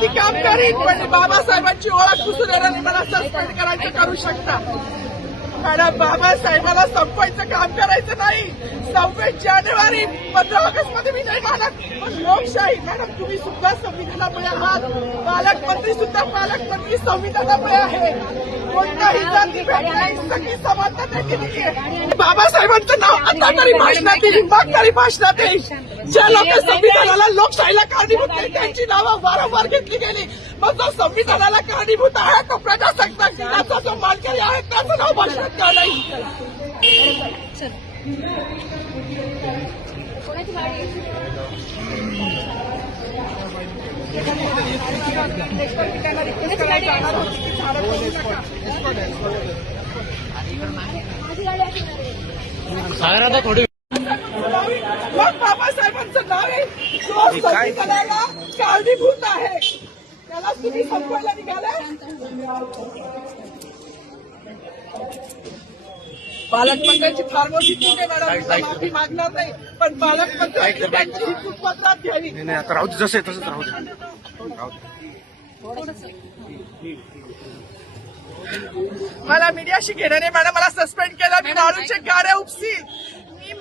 मी काम करीन पण बाबासाहेबांची ओळख पुसून येणार मला सस्पेंड करायचं करू शकता. मॅडम बाबासाहेबाला संपवायचं काम करायचं नाही. सव्वीस जानेवारी पंधरा ऑगस्टमध्ये मी नाही मानत पण लोकशाही मॅडम तुम्ही सुद्धा संविधानामुळे आहात. पालकमंत्री सुद्धा पालकमंत्री संविधानामुळे आहे. कोणताही जाती भेद नाही सगळी समानता त्यांनी दिली आहे बाबासाहेबांचं नाव आता तरी भाषणात येईल मग तरी भाषणात येईल ज्या लोक संविधानाला लोकशाहीला कारणीभूत नाही त्यांची नावं वारंवार घेतली गेली. मग जो संविधानाला कारणीभूत आहे तो प्रजासत्ताक दिनाचा जो मालकरी आहे त्याचं नाव भाषणात का नाही? कोणाची गाडी आहे? माझी गाडी असणार आहे मग बाबासाहेबांचं नाव कारणीभूत आहे. त्याला तुम्ही संपवायला निघालाय पालकमंत्र्यांची फार मोठी चूक आहे मॅडम. माफी मागणार नाही पण त्यांची ही चूक पत्रात घ्यावी. आता राहू दे जसं तसंच राहू दे. मला मीडियाशी घेणं नाही मॅडम. मला सस्पेंड केलं मी नाळूचे गाड्या उपसील.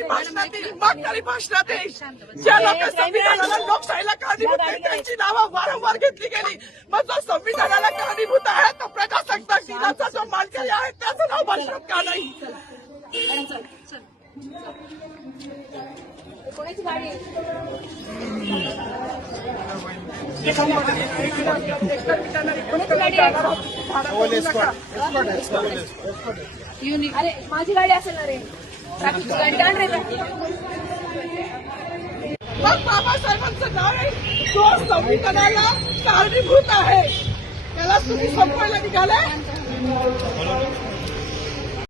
नाव आता तरी भाषणात येईल. मग तरी भाषणात येईल. ज्या लोक संविधानाला लोकशाहीला कारणीभूत नाही. त्यांची नावं वारंवार घेतली गेली. मग जो संविधानाला कारणीभूत आहे तो प्रजासत्ताक दिनाचा जो मानकरी आहे त्याचं नाव भाषणात का नाही? मॅडम चल. चल. कोणाची गाडी आहे? कोणाची गाडी आहे? युनिक अरे माझी गाडी असेल ना रे. मग बाबासाहेबांचं नाव आहे. तो संविधानाला कारणीभूत आहे. त्याला तुम्ही संपवायला निघालाय?